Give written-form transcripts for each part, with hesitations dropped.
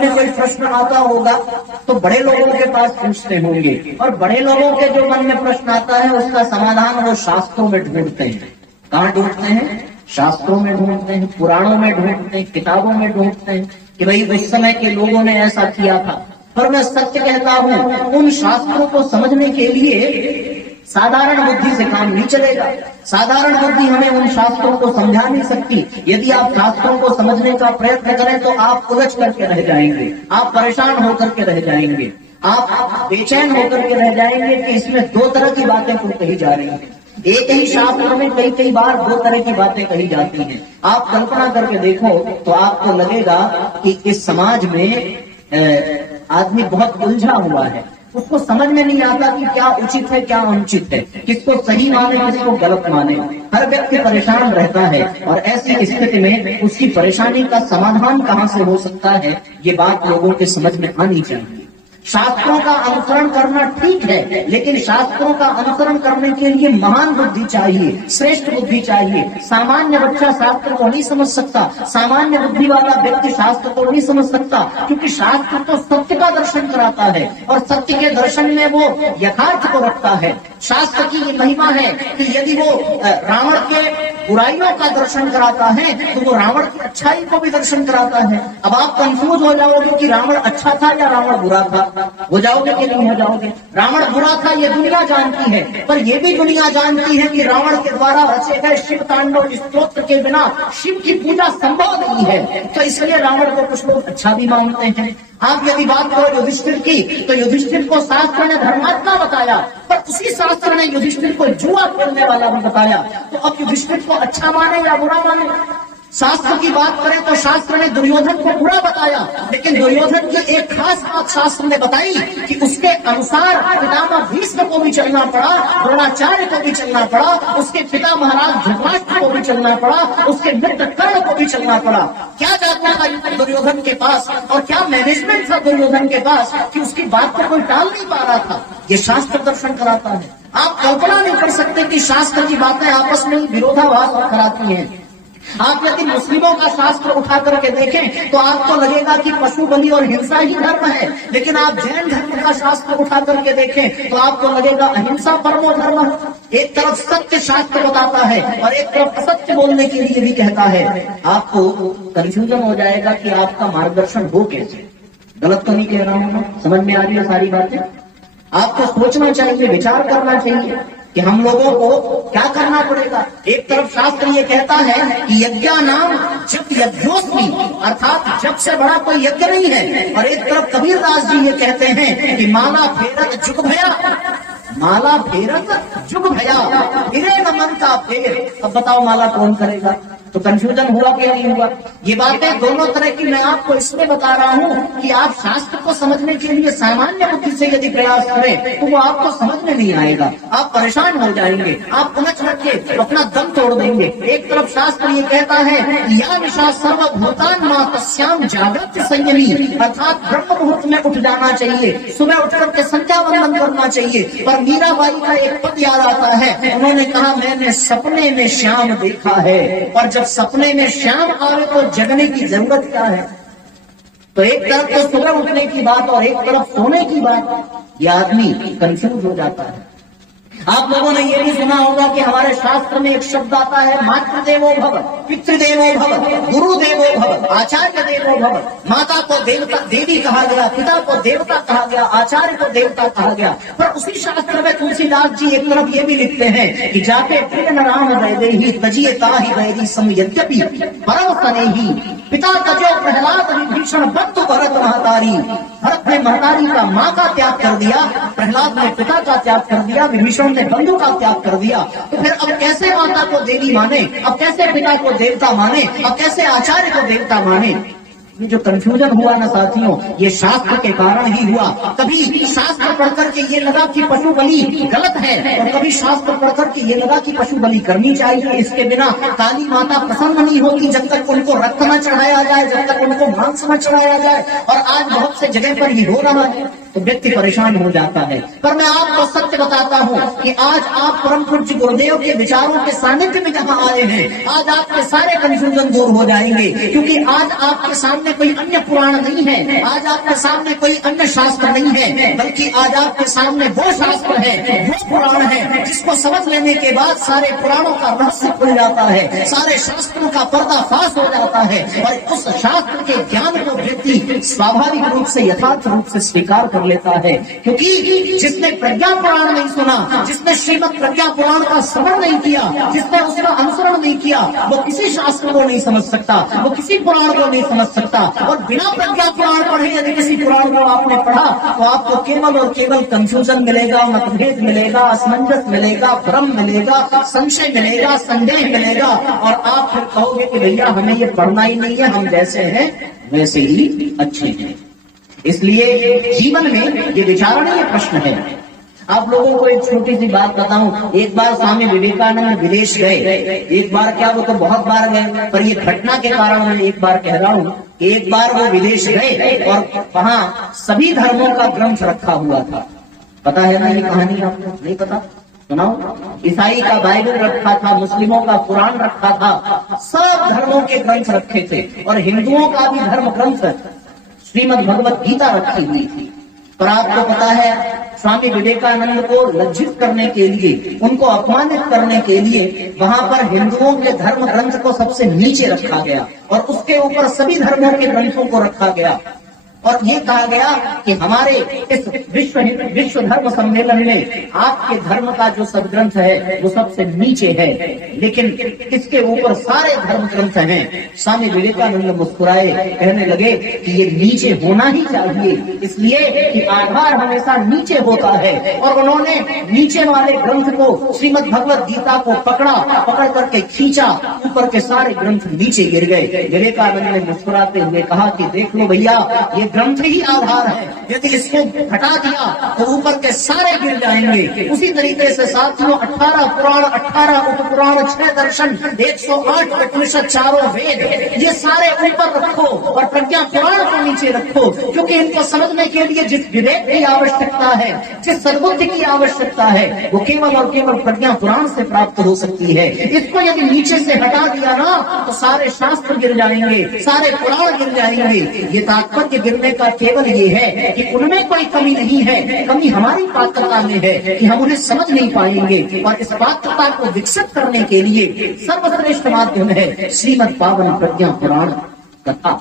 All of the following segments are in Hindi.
में कोई प्रश्न आता होगा तो बड़े लोगों के पास पूछते होंगे, और बड़े लोगों के जो मन में प्रश्न आता है उसका समाधान वो शास्त्रों में ढूंढते हैं। कहाँ ढूंढते हैं? शास्त्रों में ढूंढते हैं, पुराणों में ढूंढते हैं, किताबों में ढूंढते हैं कि भाई उस समय के लोगों ने ऐसा किया था। पर मैं सत्य कहता हूं, उन शास्त्रों को समझने के लिए साधारण बुद्धि से काम नहीं चलेगा। साधारण बुद्धि हमें उन शास्त्रों को समझा नहीं सकती। यदि आप शास्त्रों को समझने का प्रयत्न करें तो आप उलझ करके रह जाएंगे, आप परेशान होकर के रह जाएंगे, आप बेचैन होकर के रह जाएंगे कि इसमें दो तरह की बातें तो कही जा रही हैं। एक ही शास्त्र में कई कई बार दो तरह की बातें कही जाती हैं। आप कल्पना करके देखो तो आपको लगेगा कि इस समाज में आदमी बहुत उलझा हुआ है, उसको समझ में नहीं आता कि क्या उचित है क्या अनुचित है, किसको सही माने किसको गलत माने। हर व्यक्ति परेशान रहता है और ऐसी स्थिति में उसकी परेशानी का समाधान कहाँ से हो सकता है, ये बात लोगों के समझ में आनी चाहिए। शास्त्रों का अनुसरण करना ठीक है, लेकिन शास्त्रों का अनुसरण करने के लिए महान बुद्धि चाहिए, श्रेष्ठ बुद्धि चाहिए। सामान्य बच्चा शास्त्र को नहीं समझ सकता, सामान्य बुद्धि वाला व्यक्ति शास्त्र को नहीं समझ सकता, क्योंकि शास्त्र तो सत्य का दर्शन कराता है और सत्य के दर्शन में वो यथार्थ को रखता है। शास्त्र की ये महिमा है कि यदि वो रावण के बुराइयों का दर्शन कराता है तो वो रावण की अच्छाई को भी दर्शन कराता है। अब आप कंफ्यूज हो जाओगे कि रावण अच्छा था या रावण बुरा था, हो जाओगे कि नहीं हो जाओगे? रावण बुरा था ये दुनिया जानती है, पर ये भी दुनिया जानती है कि रावण के द्वारा रचे गए शिव तांडव स्तोत्र के बिना शिव की पूजा संभव नहीं है, तो इसलिए रावण को कुछ लोग अच्छा भी मानते हैं। आप यदि बात करो युधिष्ठिर की, तो युधिष्ठिर को शास्त्र ने धर्मात्मा बताया, पर उसी शास्त्र ने युधिष्ठिर को जुआ खेलने वाला भी बताया। तो अब युधिष्ठिर को अच्छा माने या बुरा माने? शास्त्र की बात करें तो शास्त्र ने दुर्योधन को बुरा बताया, लेकिन दुर्योधन की एक खास बात शास्त्र ने बताई कि उसके अनुसार पितामह भीष्म को भी चलना पड़ा, द्रोणाचार्य को भी चलना पड़ा, उसके पिता महाराज धृतराष्ट्र को भी चलना पड़ा, उसके मित्र कर्ण को भी चलना पड़ा। क्या जाता था दुर्योधन के पास और क्या मैनेजमेंट था दुर्योधन के पास कि उसकी बात को कोई टाल नहीं पा रहा था। ये शास्त्र दर्शन कराता है। आप कल्पना नहीं कर सकते कि शास्त्र की बातें आपस में विरोधाभास कराती हैं। आप यदि मुस्लिमों का शास्त्र उठा करके देखें तो आपको लगेगा कि पशु बलि और हिंसा ही धर्म है, लेकिन आप जैन धर्म का शास्त्र उठा करके देखें तो आपको लगेगा अहिंसा परमो धर्म है। एक तरफ सत्य शास्त्र बताता है और एक तरफ असत्य बोलने के लिए भी कहता है। आपको कंफ्यूजन हो जाएगा कि आपका मार्गदर्शन हो कैसे। गलत तो नहीं कह रहा हूं, समझ में आ रही है सारी बातें? आपको सोचना चाहिए, विचार करना चाहिए कि हम लोगों को क्या करना पड़ेगा। एक तरफ शास्त्र ये कहता है कि यज्ञ नाम जप यज्ञोस्मि, अर्थात जप से बड़ा कोई यज्ञ नहीं है, और एक तरफ कबीरदास जी ये कहते हैं कि माला फेरत जुग भया, माला फेरत जुग भया, फिरे न मन का फेर। अब बताओ माला कौन करेगा? तो कंफ्यूजन हुआ कि नहीं हुआ? ये बातें दोनों तरह की मैं आपको इसलिए बता रहा हूं कि आप शास्त्र को समझने के लिए सामान्य बुद्धि से यदि प्रयास करें तो वो आपको समझ में नहीं आएगा, आप परेशान हो जाएंगे, आप उलझ रखे अपना दम तोड़ देंगे। एक तरफ शास्त्र ये कहता है या निशा सर्वभूतान मां तस्याम जागृत संयमी, अर्थात ब्रह्म मुहूर्त में उठ जाना चाहिए, सुबह उठ करके संध्या वंदन करना चाहिए। पर मीराबाई का एक पद याद आता है, उन्होंने कहा मैंने सपने में श्याम देखा है, और जब सपने में श्याम आवे तो जगने की जरूरत क्या है? तो एक तरफ तो सुबह उठने की बात और एक तरफ सोने की बात, यह आदमी कंफ्यूज हो जाता है। आप लोगों ने ये भी सुना होगा कि हमारे शास्त्र में एक शब्द आता है मातृदेवो भव, पितृदेवो भव, गुरुदेवो भव, आचार्य देवो भव। माता को देवता देवी कहा गया, पिता को देवता कहा गया, आचार्य को देवता कहा गया। पर उसी शास्त्र में तुलसीदास जी एक तरफ ये भी लिखते हैं कि जाके प्रिय न राम वैदेही तजिए ताहि वैरी सम यद्यपि परम स्नेही, पिता तजो प्रहलाद विभीषण बंधु भरत महतारी। भरत ने महतारी का माँ का त्याग कर दिया, प्रहलाद ने पिता का त्याग कर दिया, विभीषण ने बंधु का त्याग कर दिया। तो फिर अब कैसे माता को देवी माने, अब कैसे पिता को देवता माने, अब कैसे आचार्य को देवता माने? ये जो कंफ्यूजन हुआ ना साथियों, ये शास्त्र के कारण ही हुआ। कभी शास्त्र पढ़ करके ये लगा कि पशु बलि गलत है, और कभी शास्त्र पढ़ करके ये लगा कि पशु बलि करनी चाहिए, इसके बिना काली माता प्रसन्न नहीं होती जब तक उनको रक्त न चढ़ाया जाए, जब तक उनको मांस न चढ़ाया जाए। और आज बहुत से जगह पर ही हो रहा है। तो व्यक्ति परेशान हो जाता है। पर मैं आपको सत्य बताता हूं कि आज आप परम पूज्य गुरुदेव के विचारों के सानिध्य में जहां आए हैं, आज आपके सारे कंफ्यूजन दूर हो जाएंगे, क्योंकि आज आपके सामने कोई अन्य पुराण नहीं है, आज आपके सामने कोई अन्य शास्त्र नहीं है, बल्कि आज आपके सामने वो शास्त्र है, वो पुराण है, जिसको समझ लेने के बाद सारे पुराणों का रहस्य खुल जाता है, सारे शास्त्रों का पर्दाफाश हो जाता है, और उस शास्त्र के ज्ञान को व्यक्ति स्वाभाविक रूप से यथार्थ रूप से स्वीकार कर लेता है। क्योंकि जिसने प्रज्ञा पुराण नहीं सुना, जिसने श्रीमद प्रज्ञा पुराण का श्रवण नहीं किया, जिसने उसका अनुसरण नहीं किया, वो किसी शास्त्र को नहीं समझ सकता, वो किसी पुराण को नहीं समझ सकता। और बिना प्रज्ञा पुराण पढ़े यदि किसी पुराण को आपने पढ़ा तो आपको केवल और केवल कंफ्यूजन मिलेगा, मतभेद मिलेगा, असमंजस मिलेगा, भ्रम मिलेगा, संशय मिलेगा, संदेह मिलेगा, और आप फिर कहोगे कि भैया हमें ये पढ़ना ही नहीं है, हम जैसे हैं वैसे ही अच्छे हैं। इसलिए जीवन में ये विचारणीय प्रश्न है। आप लोगों को एक छोटी सी बात बताऊं, एक बार स्वामी विवेकानंद विदेश गए, एक बार क्या वो तो बहुत बार गए, पर ये घटना के कारण मैं एक बार कह रहा हूं, एक बार वो विदेश गए और वहां सभी धर्मों का ग्रंथ रखा हुआ था। पता है ना ये कहानी? आपको नहीं पता? सुनाओ। ईसाई का बाइबल रखा था, मुस्लिमों का कुरान रखा था, सब धर्मों के ग्रंथ रखे थे, और हिंदुओं का भी धर्म ग्रंथ श्रीमद् भगवत गीता रखी हुई थी। पर आपको पता है स्वामी विवेकानंद को लज्जित करने के लिए, उनको अपमानित करने के लिए वहां पर हिंदुओं के धर्म ग्रंथ को सबसे नीचे रखा गया और उसके ऊपर सभी धर्मों के ग्रंथों को रखा गया, और ये कहा गया कि हमारे इस विश्व धर्म सम्मेलन में आपके धर्म का जो सदग्रंथ है वो सबसे नीचे है, लेकिन इसके ऊपर सारे धर्म ग्रंथ हैं। स्वामी विवेकानंद मुस्कुराए, कहने लगे कि ये नीचे होना ही चाहिए, इसलिए कि आधार हमेशा नीचे होता है। और उन्होंने नीचे वाले ग्रंथ को, श्रीमद् भगवत गीता को पकड़ करके खींचा, ऊपर के सारे ग्रंथ नीचे गिर गए। विवेकानंद ने मुस्कुराते हुए कहा कि देख लो भैया, ये ग्रंथ ही आधार है, यदि इसको हटा दिया तो ऊपर के सारे गिर जाएंगे। उसी तरीके से साथियों 18 पुराण, 18 उपपुराण, 6 दर्शन, 108 उपनिषद, चारों वेद, ये सारे ऊपर रखो और प्रज्ञा पुराण को नीचे रखो, क्योंकि इनको समझने के लिए जिस विवेक की आवश्यकता है, जिस सद्बुद्धि की आवश्यकता है, वो केवल और केवल प्रज्ञा पुराण से प्राप्त हो सकती है। इसको यदि नीचे से हटा दिया ना तो सारे शास्त्र गिर जाएंगे, सारे पुराण गिर जाएंगे। ये तात्पर्य गिरने का केवल ये है कि उनमें कोई कमी नहीं है, कमी हमारी पात्रता में है कि हम उन्हें समझ नहीं पाएंगे। और इस पात्रता को विकसित करने के लिए सर्वश्रेष्ठ माध्यम है श्रीमद् पावन प्रज्ञा पुराण कथा।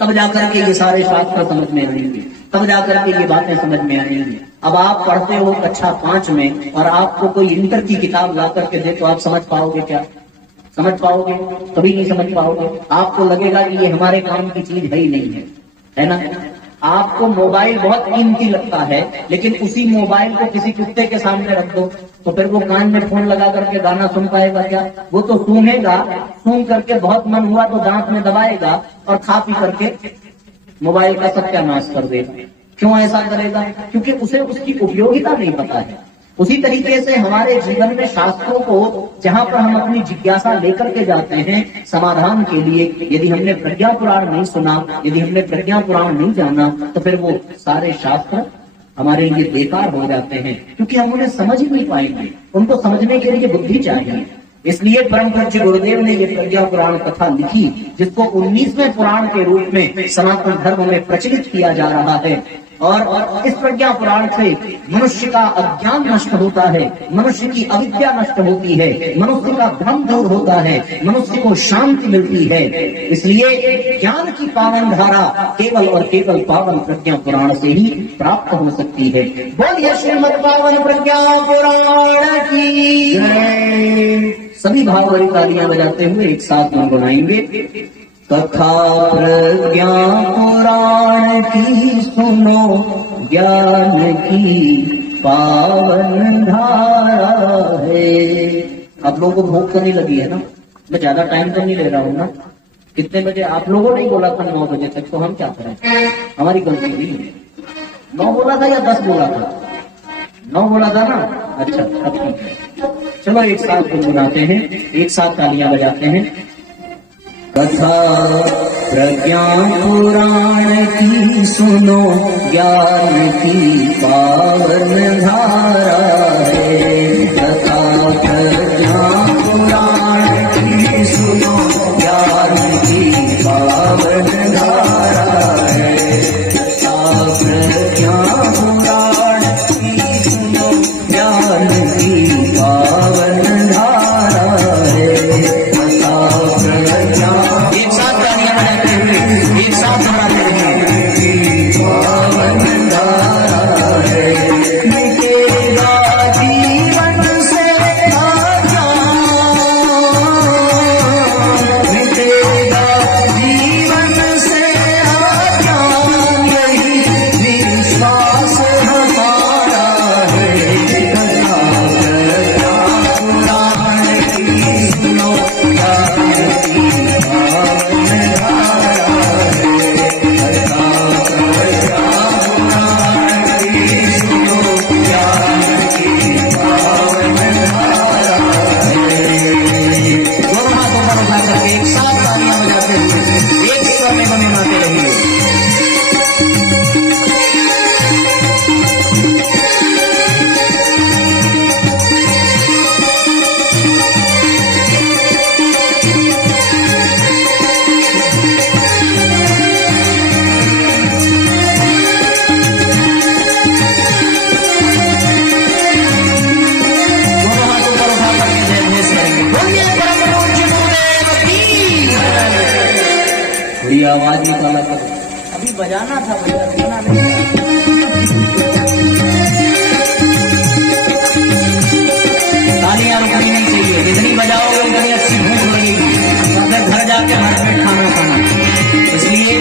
तब जाकर के ये सारे शास्त्र समझ में आएंगे, तब जाकर के ये बातें समझ में आएंगी। अब आप पढ़ते हो कक्षा 5 में और आपको कोई इंटर की किताब ला करके दे तो आप समझ पाओगे क्या? समझ पाओगे? कभी नहीं समझ पाओगे। आपको लगेगा कि ये हमारे काम की चीज है ही नहीं है ना? आपको मोबाइल बहुत कीमती लगता है, लेकिन उसी मोबाइल को किसी कुत्ते के सामने रख दो तो फिर वो कान में फोन लगा करके गाना सुन पाएगा क्या? वो तो सूंघेगा, सूंघ करके बहुत मन हुआ तो दांत में दबाएगा और खा पी करके मोबाइल का सत्यानाश कर देगा। क्यों ऐसा करेगा? क्योंकि उसे उसकी उपयोगिता नहीं पता है। उसी तरीके से हमारे जीवन में शास्त्रों को जहां पर हम अपनी जिज्ञासा लेकर के जाते हैं समाधान के लिए, यदि हमने प्रज्ञा पुराण नहीं सुना, यदि हमने प्रज्ञा पुराण नहीं जाना, तो फिर वो सारे शास्त्र हमारे लिए बेकार हो जाते हैं, क्योंकि हम उन्हें समझ ही नहीं पाएंगे। उनको समझने के लिए बुद्धि चाहिए। इसलिए परम पूज्य गुरुदेव ने ये प्रज्ञा पुराण कथा लिखी, जिसको 19वें पुराण के रूप में सनातन धर्म में प्रचलित किया जा रहा है। और इस प्रज्ञा पुराण से मनुष्य का अज्ञान नष्ट होता है, मनुष्य की अविद्या नष्ट होती है, मनुष्य का भ्रम दूर होता है, मनुष्य को शांति मिलती है। इसलिए ज्ञान की पावन धारा केवल और केवल पावन प्रज्ञा पुराण से ही प्राप्त हो सकती है। बोलिए श्रीमद् पावन प्रज्ञा पुराण की। सभी भाव वाली तालियां बजाते हुए एक साथ गुनगुनाएंगे। कथा प्रज्ञा पुराण की सुनो, ज्ञान की पावन धारा है। आप लोगों को भूख तो नहीं लगी है ना? मैं ज्यादा टाइम तो नहीं ले रहा हूँ ना? कितने बजे? आप लोगों ने बोला था 9 बजे तक, तो हम क्या करें? हमारी गलती हुई है। 9 बोला था या 10 बोला था? 9 बोला था ना? अच्छा, अब ठीक है। चलो एक साथ गुनगुनाते हैं, एक साथ तालियां बजाते हैं। कथा प्रज्ञा पुराण की सुनो ज्ञान की पावन धारा है, कथा प्रज्ञा पुराण की सुनो ज्ञान की पावन धारा है, कथा प्रज्ञा पुराण की सुनो ज्ञान की पावन धारा है, कथा प्रज्ञा। एक साथ तालियां बजाते हुए एक साथ दोहराते हुए, पावन धारा है, मिटेगा जीवन से अज्ञान, मिटेगा जीवन से अज्ञान, यही विश्वास हमारा है, कथा प्रज्ञा पुराण की सुनो ज्ञान की पावन धारा है, कथा प्रज्ञा पुराण की सुनो ज्ञान की पावन धारा है। दोनों हाथों पर उठा करके एक साथ तालियां बजाते हुए एक स्वर में गुनगुनाते रहिए। दोनों हाथों पर उठा करके जय घोष करेंगे, बोलिए परम पूज्य गुरुदेव की जय। थोड़ी आवाज निकाला करो, अभी बजाना था, बजाना नहीं था। तालियां रुकनी नहीं चाहिए, जितनी बजाओगे उतनी अच्छी भूख लगेगी, और फिर घर जाके भर पेट खाना खाना, इसलिए